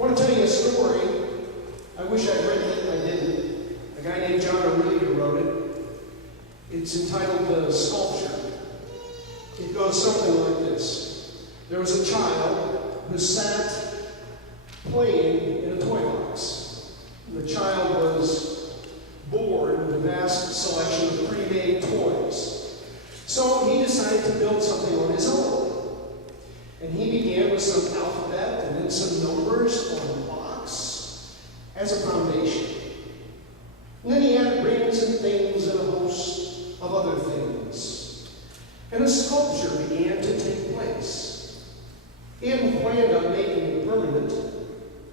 I want to tell you a story. I wish I'd written it, I didn't. A guy named John O'Reilly wrote it. It's entitled The Sculpture. It goes something like this. There was a child who sat playing in a toy box. The child was bored with a vast selection of pre-made toys. So he decided to build something on his own. And he began with some alphabet and then some numbers on a box as a foundation. And then he added rings and things and a host of other things. And a sculpture began to take place. He hadn't planned on making it permanent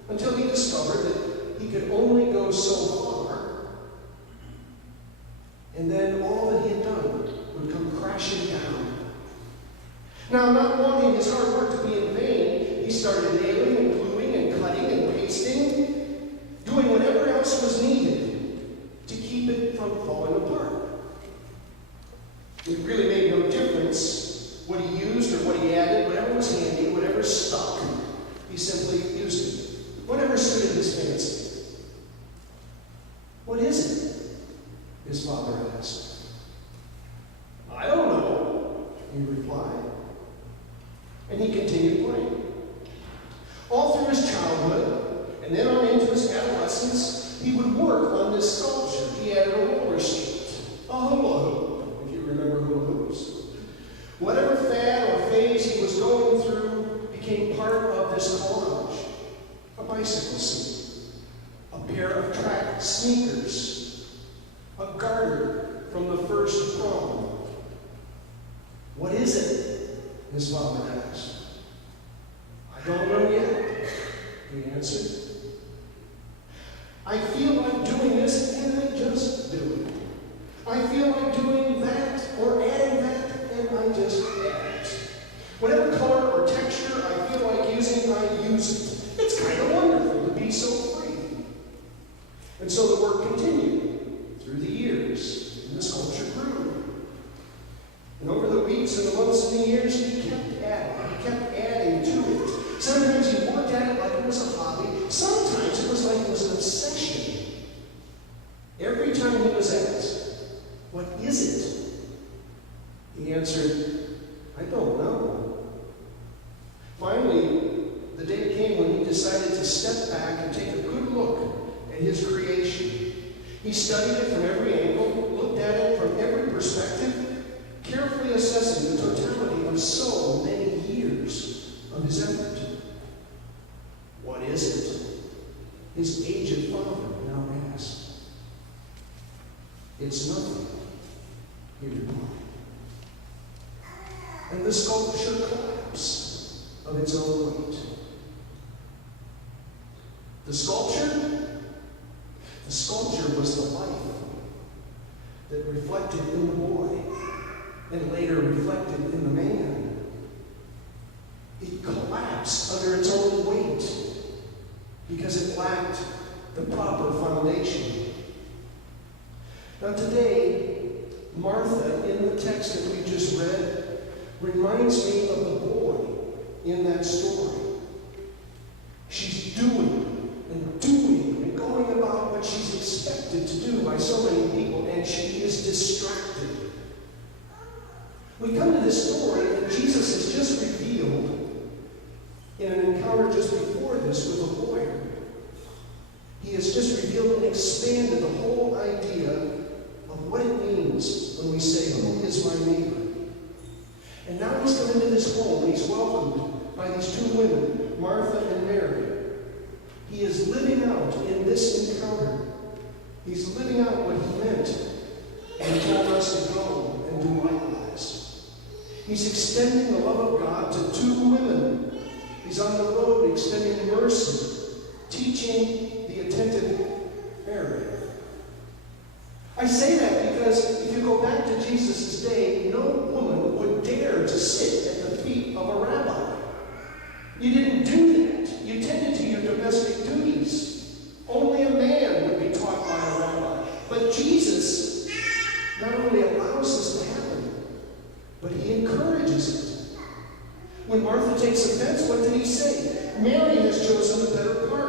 until he discovered that he could only go so far, and then all that he had done would come crashing down. Now, not wanting his hard work to be in vain, he started nailing and gluing and cutting and pasting, doing whatever else was needed to keep it from falling apart. It really made no difference what he used or what he added, whatever was handy, whatever stuck, he simply used it. Whatever suited his fancy. What is it? His father asked. I don't know, he replied. And he continued playing. All through his childhood, and then on into his adolescence, he would work on this sculpture. He added a roller skate, a hula hoop, if you remember hula hoops. Whatever fad or phase he was going through became part of this collage. A bicycle seat, a pair of track sneakers, a garter from the first prom. What is it? His father asked. I don't know yet, he answered. I feel like doing this and I just do it. I feel like doing that or adding that and I just add it. Whatever color or texture I feel like using, I use it. It's kind of wonderful to be so free. And so the work continued through the years, and the sculpture grew. And over the weeks and the months and the years, he kept adding to it. Sometimes he worked at it like it was a hobby. Sometimes it was like it was an obsession. Every time he was asked, what is it? He answered, I don't know. Finally, the day came when he decided to step back and take a good look at his creation. He studied it from every angle, looked at it from every perspective, carefully assessing the totality of so many years of his effort. What is it? His aged father now asked. It's nothing, he replied. And the sculpture collapsed of its own weight. The sculpture was the life that reflected in the boy and later reflected in the man. It collapsed under its own weight because it lacked the proper foundation. Now today, Martha, in the text that we just read, reminds me of the boy in that story. She's doing and going about what she's expected to do by so many people, and she is distracted. We come to this story, and Jesus has just revealed, in an encounter just before this with a lawyer, he has just revealed and expanded the whole idea of what it means when we say, who is my neighbor? And now he's come into this home, and he's welcomed by these two women, Martha and Mary. He is living out in this encounter. He's living out what he meant, and he told us to go and do likewise. He's extending the love of God to two women. He's on the road extending mercy, teaching the attentive Mary. I say that because if you go back to Jesus' day, no woman would dare to sit at the feet of a rabbi. You didn't do that. You tended to your domestic duties. Only a man would be taught by a rabbi. But Jesus not only allows this to happen, but he encourages it. When Martha takes offense, what did he say? Mary has chosen the better part.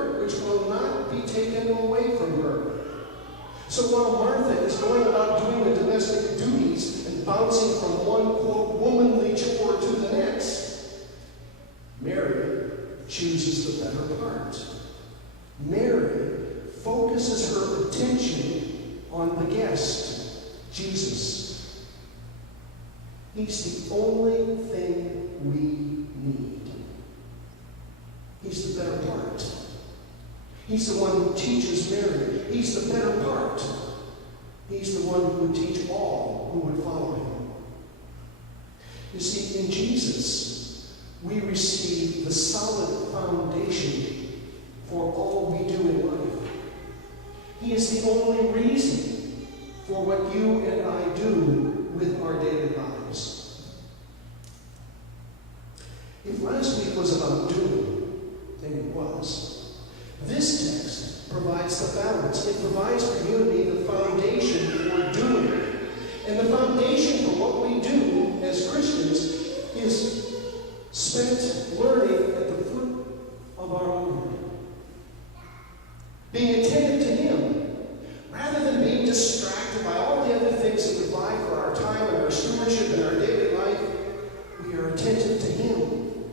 the better part. Mary focuses her attention on the guest, Jesus. He's the only thing we need. He's the better part. He's the one who teaches Mary. He's the better part. He's the one who would teach all who would follow him. You see, in Jesus, we receive the solid foundation for all we do in life. He is the only reason for what you and I do with our daily lives. If last week was about doing, and it was, this text provides the balance. It provides for you and me the foundation for doing. And the foundation for what we do as Christians is spent learning at the foot of our Lord. Being attentive to him, rather than being distracted by all the other things that we vie for our time and our stewardship and our daily life, we are attentive to him.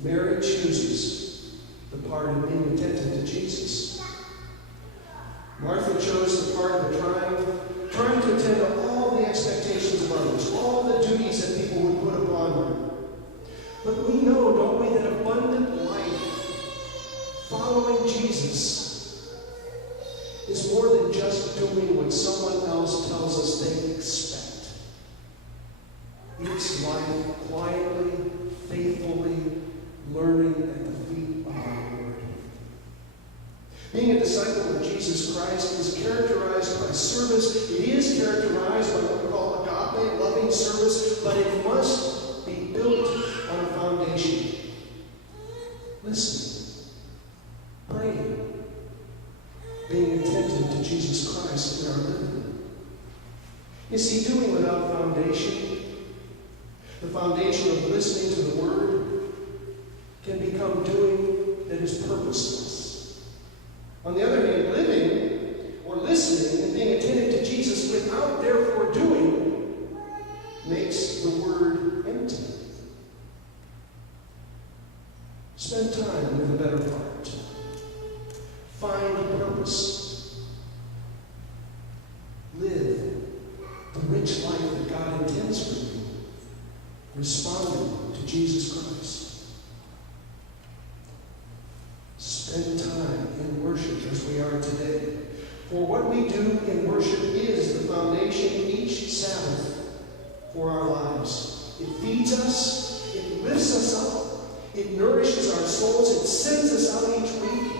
Mary chooses the part of being attentive to Jesus. Martha chose the part of trying to attend to all the expectations of others, all the duties that people would put upon her. But we know, don't we, that abundant life following Jesus is more than just doing what someone else tells us they expect. It's life quietly, faithfully, learning at the feet of our Lord. Being a disciple of Jesus Christ is characterized by service. It is characterized by what we call agape, loving service, but it must be built on a foundation. Listening, praying, being attentive to Jesus Christ in our living. You see, doing without foundation, the foundation of listening to the Word, can become doing that is purposeless. On the other hand, living or listening and being attentive to Jesus without therefore doing makes the Word empty. Spend time with the better part. Find a purpose. Live the rich life that God intends for you, responding to Jesus Christ. Spend time in worship as we are today. For what we do in worship is the foundation each Sabbath for our lives. It feeds us, it lifts us up, it nourishes our souls, it sends us out each week.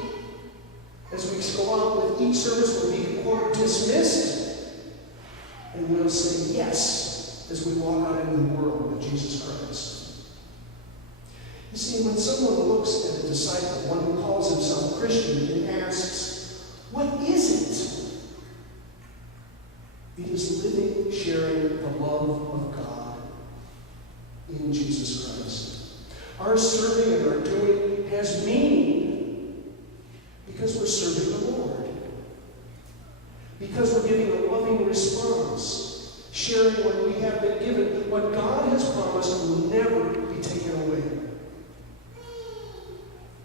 As we go out with each service, we'll be, quote, dismissed, and we'll say yes as we walk out into the world with Jesus Christ. You see, when someone looks at a disciple, one who calls himself Christian, and asks, what is it? It is living, sharing the love of God in Jesus Christ. Our serving and our doing has meaning because we're serving the Lord. Because we're giving a loving response, sharing what we have been given. What God has promised will never be taken away.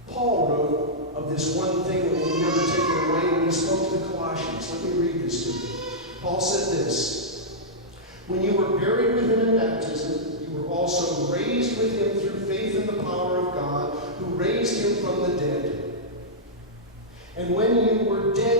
Paul wrote of this one thing that will never take it away when he spoke to the Colossians. Let me read this to you. Paul said this: when you were buried with him in baptism, you were also raised with him through faith in the power of God, who raised him from the dead. And when you were dead